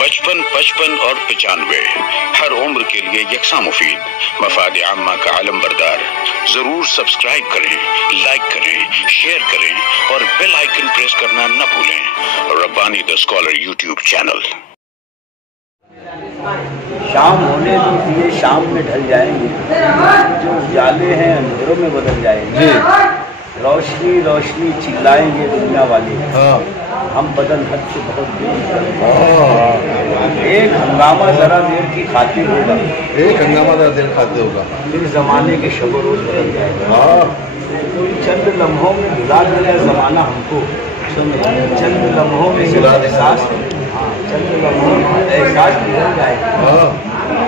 55, 55 और 95 हर उम्र के लिए यकसा मुफीद, मफाद आम्मा का आलम बरदार। जरूर सब्सक्राइब करें, लाइक करें, शेयर करें और बेल आइकन प्रेस करना न भूलें। Rabbani the scholar YouTube channel. शाम होने तो दिए शाम में ढल जाएंगे, जो उजाले हैं अंधेरों में बदल जाएंगे। रोशनी रोशनी चिल्लाएंगे दुनिया वाले, हम बदल हद से बहुत दूर। एक हंगामा जरा देर की खातिर होगा, एक हंगामा जरा देर खाते होगा, फिर जमाने के शब रोज बदल जाएगा। चंद लम्हों में भुला दिया जमाना हमको, चंद लम्हों में एहसास, चंद लम्हों में एहसास निकल जाएगा।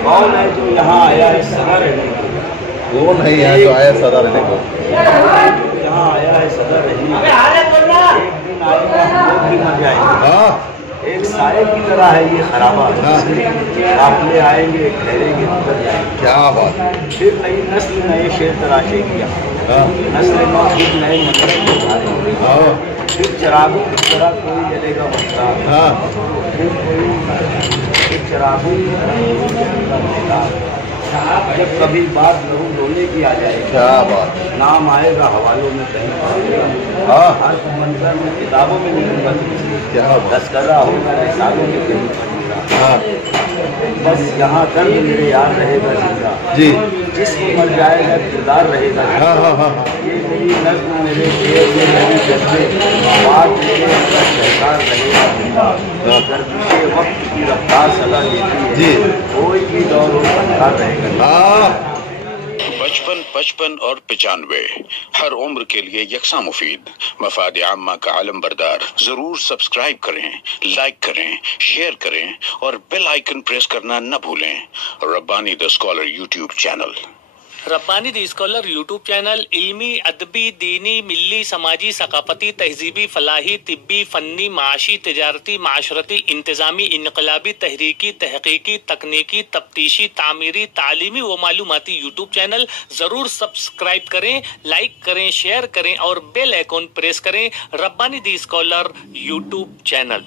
कौन है जो यहाँ आया है सदा रहने को? कौन है यहाँ जो आया सदा रहने को? यहाँ आया है सदा रहने को। एक दिन आएगा हम लोग भी मर जाएंगे। एक साए की तरह है ये खराबा, काफिले आएंगे ठहरेंगे गुजर जाएंगे। क्या बात है। फिर नई नस्ल नए शेर तराशेगी यहाँ, नस्ल फिर नए मतलब उठाएंगे। फिर चरागों की तरह कोई जलेगा मुस्ताद, फिर चरागों की तरह कोई जलेगा मुस्ताद। जब कभी बात लहू रोने की आ जाएगी, क्या बात है। नाम आएगा हवालों में कहीं, हर मंजर में किताबों में नहीं बनेगी, क्या दस्तरा होगा रिसालों में कहीं बनेगा। बस यहाँ दर्द मेरे यार रहेगा जिंदा जी, जिसमें मर जाएगा किरदार रहेगा। ये मेरी नज़्म मेरे शेर में मेरी जज्बे बात मेरे अंदर सरकार रहेगा जिंदा। दर्द के वक्त की रफ्तार सदा देती है जी, कोई भी दौर हो सरकार रहेगा। 55, 55 और 95 हर उम्र के लिए यकसा मुफीद, मफाद आम्मा का आलम बरदार। जरूर सब्सक्राइब करें, लाइक करें, शेयर करें और बेल आइकन प्रेस करना न भूलें। Rabbani the scholar YouTube channel. Rabbani the scholar YouTube channel इल्मी, अदबी, दीनी, मिली, समाजी, सकाफती, तहजीबी, फलाही, तिब्बी, फन्नी, माशी, तिजारती, माशरती, इंतजामी, इनकलाबी, तहरीकी, तहकीकी, तकनीकी, तफ्तीशी, तामीरी, तालीमी व मालूमाती यूट्यूब चैनल। ज़रूर सब्सक्राइब करें, लाइक करें, शेयर करें और बेल आइकन प्रेस करें। Rabbani the scholar YouTube channel.